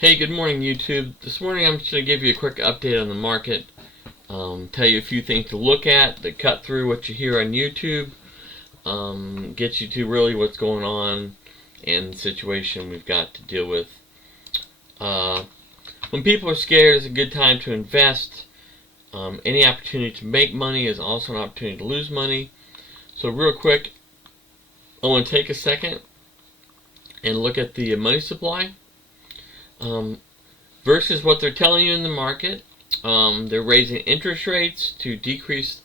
Hey, good morning, YouTube. This morning I'm just going to give you a quick update on the market, tell you a few things to look at that cut through what you hear on YouTube, get you to really what's going on and the situation we've got to deal with. When people are scared, it's a good time to invest. Any opportunity to make money is also an opportunity to lose money. So real quick, I want to take a second and look at the money supply. Versus what they're telling you in the market. They're raising interest rates to decrease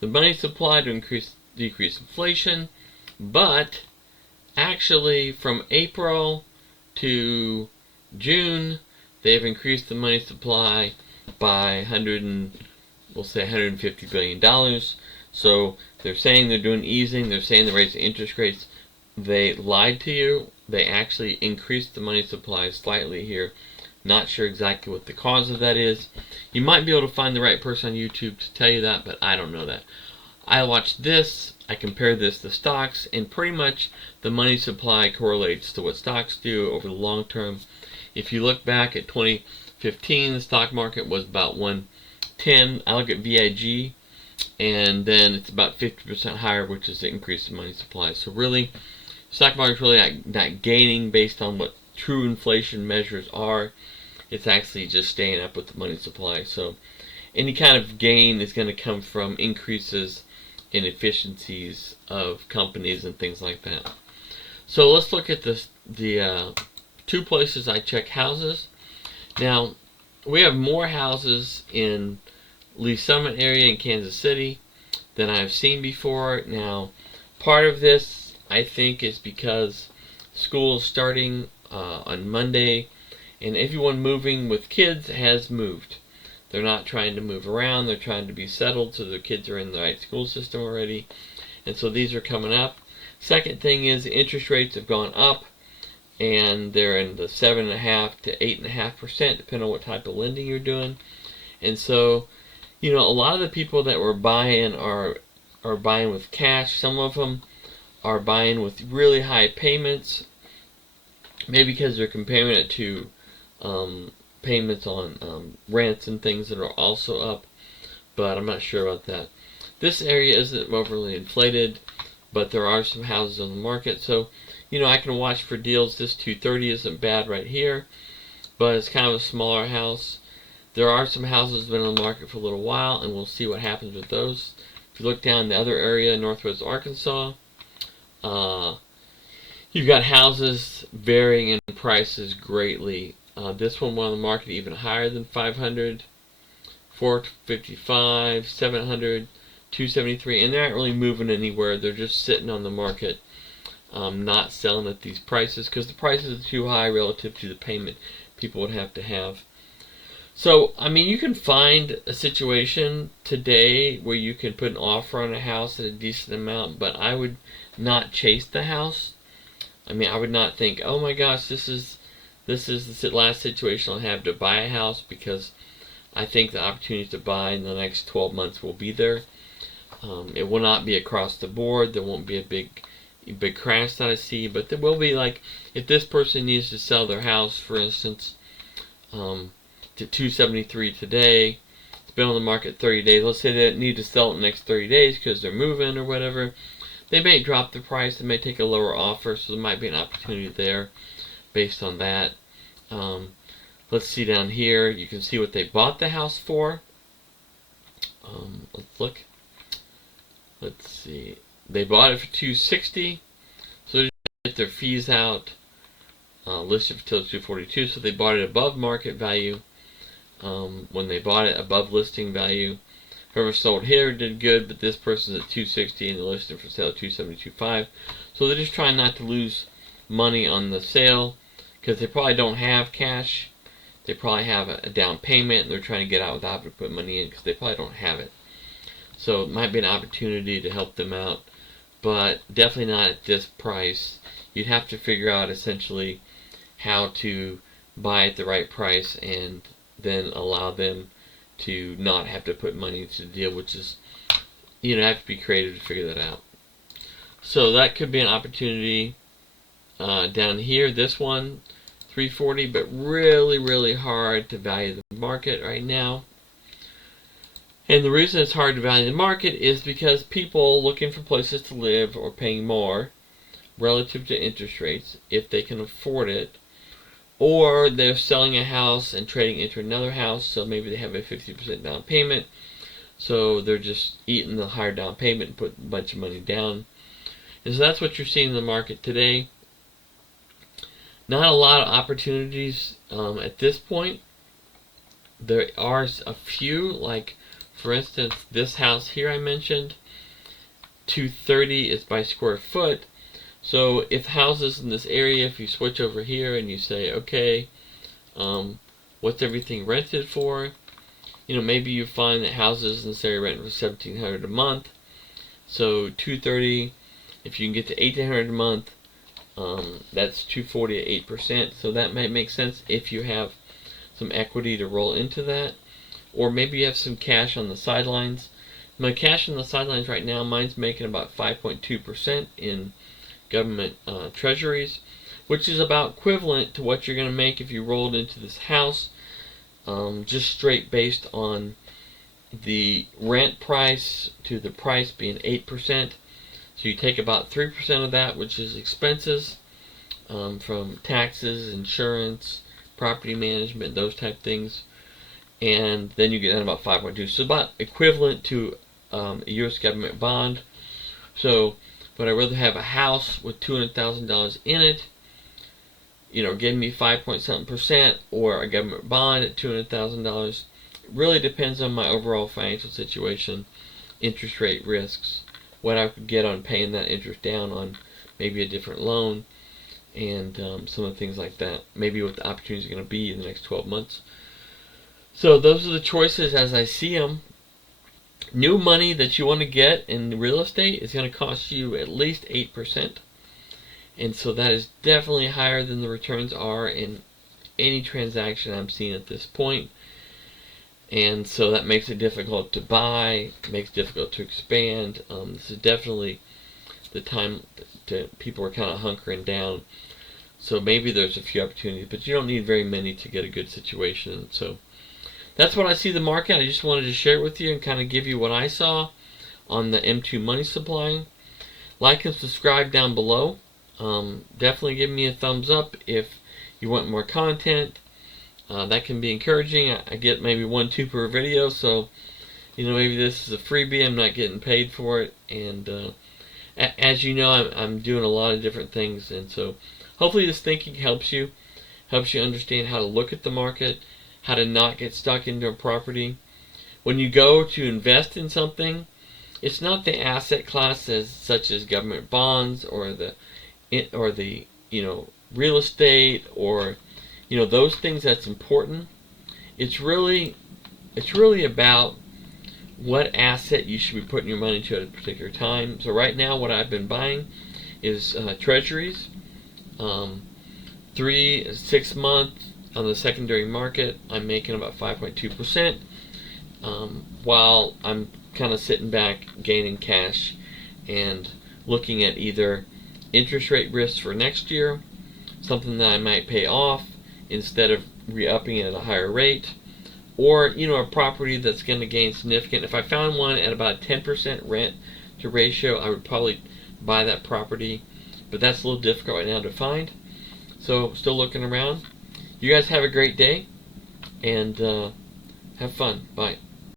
the money supply to decrease inflation, but actually from April to June they've increased the money supply by we'll say $150 billion. So they're saying they're doing easing, they're saying they're raising interest rates. They lied to you. They actually increased the money supply slightly here. Not sure exactly what the cause of that is. You might be able to find the right person on YouTube to tell you that, but I don't know that. I watched this, I compared this to stocks, and pretty much the money supply correlates to what stocks do over the long term. If you look back at 2015, the stock market was about 110. I look at VIG, and then it's about 50% higher, which is the increase in money supply. So really, stock market's really not gaining based on what true inflation measures are. It's actually just staying up with the money supply. So any kind of gain is going to come from increases in efficiencies of companies and things like that. So let's look at the two places I check houses. Now, we have more houses in Lee Summit area in Kansas City than I've seen before. Now, part of this, I think, is because school is starting on Monday, and everyone moving with kids has moved. They're not trying to move around, they're trying to be settled so their kids are in the right school system already, and so these are coming up. Second thing is the interest rates have gone up, and they're in the 7.5% to 8.5%, depending on what type of lending you're doing. And so, a lot of the people that were buying are buying with cash. Some of them are buying with really high payments, maybe because they're comparing it to payments on rents and things that are also up, but I'm not sure about that. This area isn't overly inflated, but there are some houses on the market, so I can watch for deals. This 230 isn't bad right here, but it's kind of a smaller house. There are some houses that have been on the market for a little while, and we'll see what happens with those. If you look down the other area, Northwest Arkansas, you've got houses varying in prices greatly. This one went on the market even higher than 500, 455, 700, 273, and they aren't really moving anywhere. They're just sitting on the market, not selling at these prices because the prices are too high relative to the payment people would have to have. So, you can find a situation today where you can put an offer on a house at a decent amount, but I would not chase the house. I would not think, oh my gosh, this is the last situation I'll have to buy a house, because I think the opportunities to buy in the next 12 months will be there. It will not be across the board. There won't be a big crash that I see, but there will be, like, if this person needs to sell their house, for instance, to 273 today, it's been on the market 30 days. Let's say they need to sell it in the next 30 days because they're moving or whatever. They may drop the price, they may take a lower offer, so there might be an opportunity there based on that. Let's see down here. You can see what they bought the house for. Let's look. Let's see. They bought it for $260, so they get their fees out. Listed for $242, so they bought it above market value. When they bought it above listing value, whoever sold here did good, but this person's at $260 and they're listed for sale at $272.5. So they're just trying not to lose money on the sale, because they probably don't have cash. They probably have a down payment, and they're trying to get out without having to put money in because they probably don't have it. So it might be an opportunity to help them out, but definitely not at this price. You'd have to figure out essentially how to buy at the right price and then allow them to not have to put money into the deal, which is, have to be creative to figure that out. So that could be an opportunity. Down here, this one, 340, but really hard to value the market right now. And the reason it's hard to value the market is because people looking for places to live are paying more relative to interest rates if they can afford it, or they're selling a house and trading into another house, so maybe they have a 50% down payment, so they're just eating the higher down payment and put a bunch of money down. And so that's what you're seeing in the market today. Not a lot of opportunities at this point. There are a few, like for instance this house here I mentioned, 230 is by square foot. So if houses in this area, if you switch over here and you say, okay, what's everything rented for? Maybe you find that houses in this area rent for $1,700 a month. So 230, if you can get to $1,800 a month, that's 240 at 8%. So that might make sense if you have some equity to roll into that, or maybe you have some cash on the sidelines. My cash on the sidelines right now, mine's making about 5.2% in government treasuries, which is about equivalent to what you're going to make if you rolled into this house, just straight based on the rent price to the price being 8%. So you take about 3% of that, which is expenses from taxes, insurance, property management, those type things, and then you get down about 5.2. So about equivalent to a U.S. government bond. So but I'd rather have a house with $200,000 in it, give me 5.something%, or a government bond at $200,000. It really depends on my overall financial situation, interest rate risks, what I could get on paying that interest down on maybe a different loan, and some of the things like that. Maybe what the opportunities are going to be in the next 12 months. So those are the choices as I see them. New money that you want to get in real estate is going to cost you at least 8%. And so that is definitely higher than the returns are in any transaction I'm seeing at this point. And so that makes it difficult to buy, makes it difficult to expand. This is definitely the time that people are kind of hunkering down. So maybe there's a few opportunities, but you don't need very many to get a good situation. So that's what I see the market. I just wanted to share it with you and kind of give you what I saw on the M2 money supply. Like and subscribe down below. Definitely give me a thumbs up if you want more content. That can be encouraging. I get maybe 1-2 per video, so maybe this is a freebie. I'm not getting paid for it, and as you know, I'm doing a lot of different things, and so hopefully this thinking helps you understand how to look at the market, how to not get stuck into a property. When you go to invest in something, it's not the asset classes such as government bonds or the real estate or those things that's important. It's really about what asset you should be putting your money to at a particular time. So right now what I've been buying is treasuries, 3-6 months on the secondary market. I'm making about 5.2%, while I'm kind of sitting back gaining cash and looking at either interest rate risks for next year, something that I might pay off instead of re-upping it at a higher rate, or a property that's going to gain significant. If I found one at about 10% rent to ratio, I would probably buy that property, but that's a little difficult right now to find. So still looking around. You guys have a great day, and have fun. Bye.